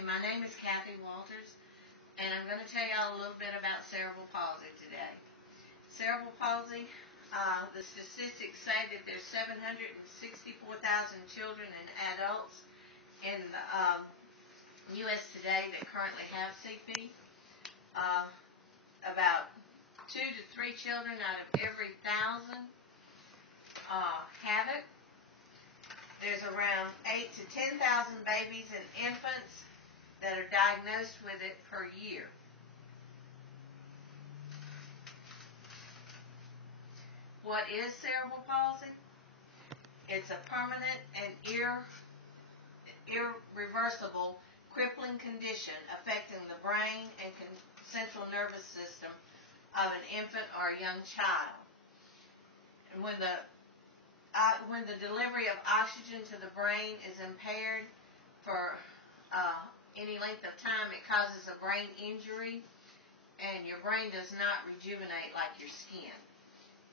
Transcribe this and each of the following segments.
Okay, my name is Kathy Walters, and I'm going to tell y'all a little bit about cerebral palsy today. Cerebral palsy, the statistics say that there's 764,000 children and adults in the U.S. today that currently have CP. About 2 to 3 children out of every 1,000 have it. There's around 8 to 10,000 babies and infants that are diagnosed with it per year. What is cerebral palsy? It's a permanent and irreversible crippling condition affecting the brain and central nervous system of an infant or a young child. And when the delivery of oxygen to the brain is impaired for any length of time, it causes a brain injury, and your brain does not rejuvenate like your skin.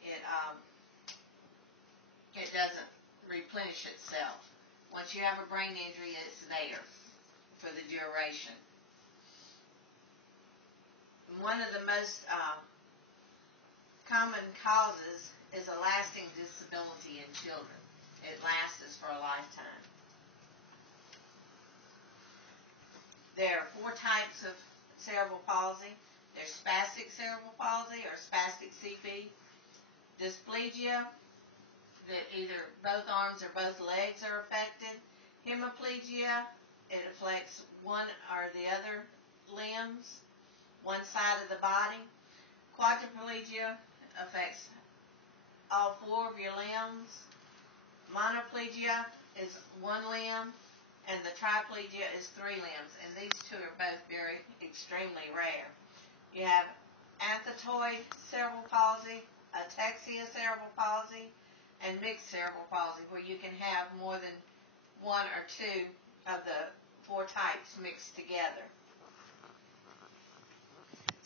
It doesn't replenish itself. Once you have a brain injury, it's there for the duration. One of the most common causes is a lasting disability in children. It lasts for a lifetime. There are 4 types of cerebral palsy. There's spastic cerebral palsy or spastic CP, dysplegia, that either both arms or both legs are affected, hemiplegia, it affects one or the other limbs, one side of the body, quadriplegia affects all 4 of your limbs, monoplegia is 1 limb, and the triplegia is 3 limbs, and these 2 are both very extremely rare. You have athetoid cerebral palsy, ataxia cerebral palsy, and mixed cerebral palsy, where you can have more than 1 or 2 of the 4 types mixed together.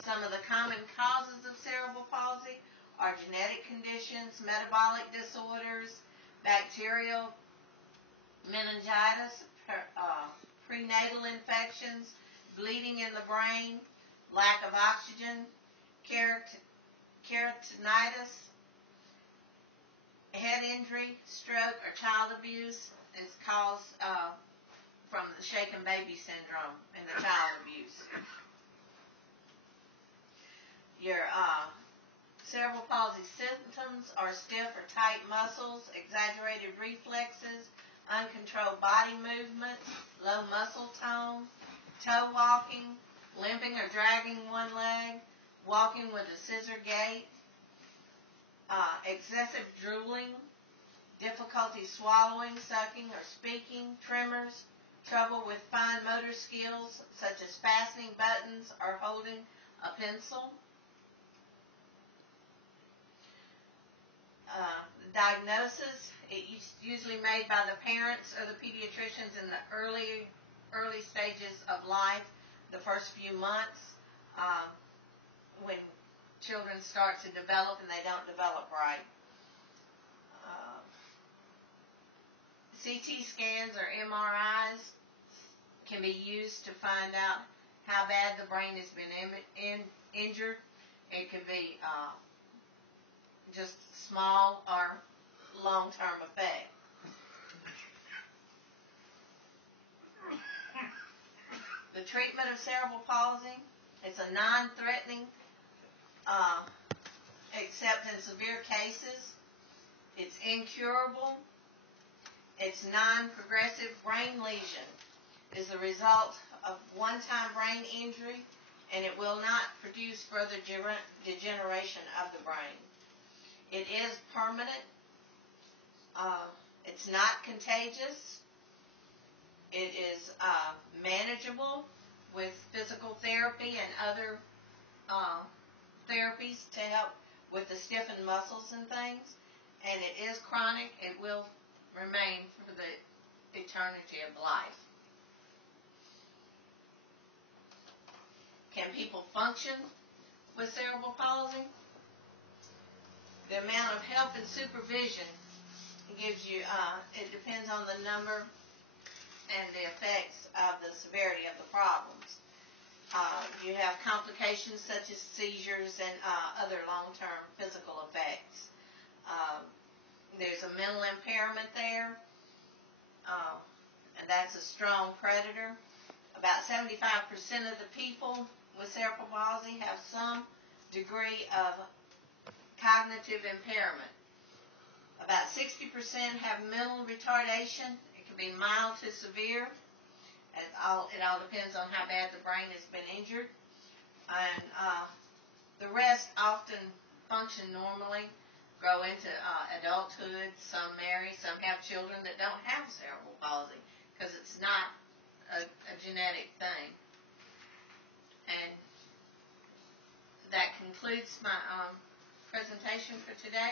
Some of the common causes of cerebral palsy are genetic conditions, metabolic disorders, bacterial meningitis, prenatal infections, bleeding in the brain, lack of oxygen, keratinitis, head injury, stroke, or child abuse is caused from the shaken baby syndrome and the child abuse. Your cerebral palsy symptoms are stiff or tight muscles, exaggerated reflexes, uncontrolled body movements, low muscle tone, toe walking, limping or dragging one leg, walking with a scissor gait, excessive drooling, difficulty swallowing, sucking, or speaking, tremors, trouble with fine motor skills such as fastening buttons or holding a pencil. The diagnosis, it's usually made by the parents or the pediatricians in the early stages of life, the first few months, when children start to develop and they don't develop right. CT scans or MRIs can be used to find out how bad the brain has been injured. It could be just small or long-term effect. The treatment of cerebral palsy is a non-threatening, except in severe cases. It's incurable. It's non-progressive brain lesion is the result of one-time brain injury, and it will not produce further degeneration of the brain. It is permanent. It's not contagious. It is manageable with physical therapy and other therapies to help with the stiffened muscles and things. And it is chronic. It will remain for the eternity of life. Can people function with cerebral palsy? The amount of help and supervision gives you, it depends on the number and the effects of the severity of the problems. You have complications such as seizures and other long-term physical effects. There's a mental impairment there, and that's a strong predator. About 75% of the people with cerebral palsy have some degree of cognitive impairment. About 60% have mental retardation. It can be mild to severe. It all depends on how bad the brain has been injured. And the rest often function normally, grow into adulthood. Some marry, some have children that don't have cerebral palsy because it's not a genetic thing. And that concludes my presentation for today.